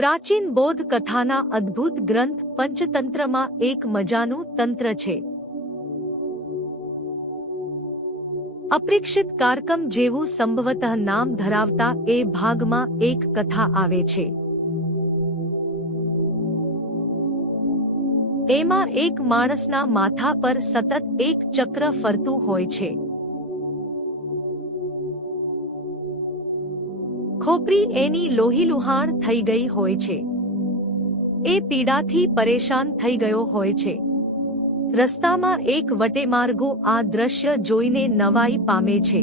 પ્રાચીન બૌદ્ધ કથાના અદ્ભુત ગ્રંથ પંચતંત્રમાં એક મજાનું તંત્ર છે. અપરીક્ષિત કારકમ જેવું સંભવતઃ નામ ધરાવતા એ ભાગમાં એક કથા આવે છે. એમાં એક માણસના માથા પર સતત એક ચક્ર ફરતું હોય છે. ખોપરી એની લોહીલુહાણ થઈ ગઈ હોય છે. એ પીડાથી પરેશાન થઈ ગયો હોય છે. રસ્તામાં એક વટેમાર્ગો આ દ્રશ્ય જોઈને નવાઈ પામે છે.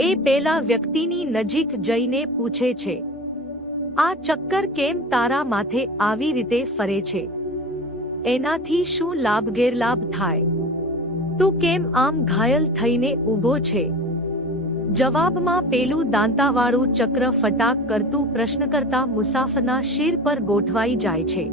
એ પેલા વ્યક્તિની નજીક જઈને પૂછે છે, આ ચક્કર કેમ તારા માથે આવી રીતે ફરે છે? એનાથી શું લાભ ગેરલાભ થાય? તું કેમ આમ ઘાયલ થઈને ઊભો છે? જવાબમાં પેલું દાંતાવાળું ચક્ર ફટાક કરતું પ્રશ્ન કરતા મુસાફરના શિર પર ગોઠવાઈ જાય છે.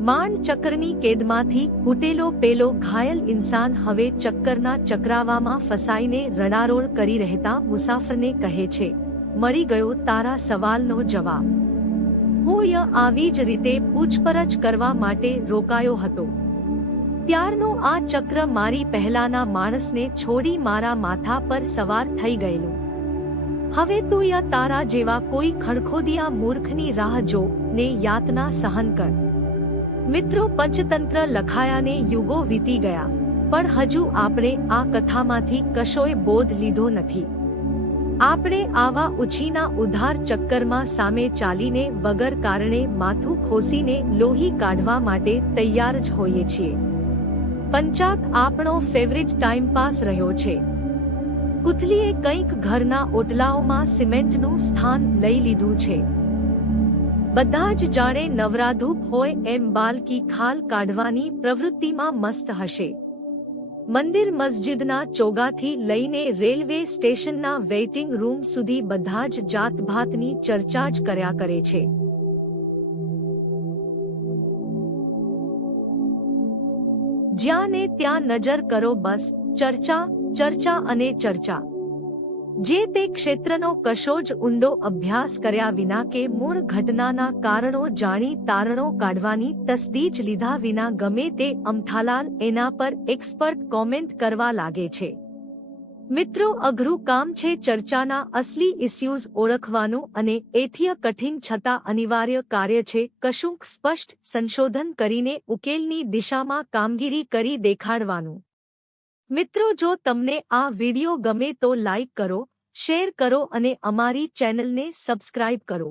માંડ ચક્રની કેદમાંથી ફૂટેલો પેલો ઘાયલ ઇન્સાન હવે ચક્કરના ચક્રાવામાં ફસાઈને રડારોળ કરી રહેતા મુસાફરને કહે છે મળી ગયો તારા સવાલનો જવાબ. હું ય આવી જ રીતે પૂછપરછ કરવા માટે રોકાયો હતો. ત્યારનો આ ચક્ર મારી પહેલાના માણસને છોડી મારા માથા પર સવાર થઈ ગયેલું. હવે તું ય તારા જેવા કોઈ ખણખોદિયા મૂર્ખની રાહ જો ને યાતના સહન કર. મિત્રો, પંચતંત્ર લખાયાને યુગો વીતી ગયા, પણ હજુ આપણે આ કથામાંથી કશોય બોધ લીધો નથી. આપણે આવા ઉછીના ઉધાર ચક્કરમાં સામે ચાલીને વગર કારણે માથું ખોસીને લોહી કાઢવા માટે તૈયાર જ હોઈએ છીએ. પંચાત આપણો ફેવરિટ ટાઈમ પાસ રહ્યો છે. કુથલીએ કંઈક ઘરના ઓટલાઓમાં સિમેન્ટનું સ્થાન લઈ લીધું છે. બધા જ જાણે નવરાધૂપ હોય એમ બાલકી ખાલ કાઢવાની પ્રવૃત્તિમાં મસ્ત હશે. મંદિર મસ્જિદના ચોગાથી લઈને રેલવે સ્ટેશનના વેઇટિંગ રૂમ સુધી બધા જ જાતભાતની ચર્ચા જ કર્યા કરે છે. જ્યાં ને ત્યાં નજર કરો બસ, ચર્ચા ચર્ચા અને ચર્ચા. જે તે ક્ષેત્રનો કશો જ ઊંડો અભ્યાસ કર્યા વિના કે મૂળ ઘટનાના કારણો જાણી તારણો કાઢવાની તસદી જ લીધા વિના ગમે તે અમથાલાલ એના પર એક્સપર્ટ કોમેન્ટ કરવા લાગે છે. મિત્રો, અઘરું કામ છે ચર્ચાના અસલી ઇસ્યુઝ ઓળખવાનું અને એથિય કઠિન છતાં અનિવાર્ય કાર્ય છે કશુંક સ્પષ્ટ સંશોધન કરીને ઉકેલની દિશામાં કામગીરી કરી દેખાડવાનું. મિત્રો, જો તમને આ વિડિયો ગમે તો લાઇક કરો, શેર કરો અને અમારી ચેનલને સબસ્ક્રાઇબ કરો.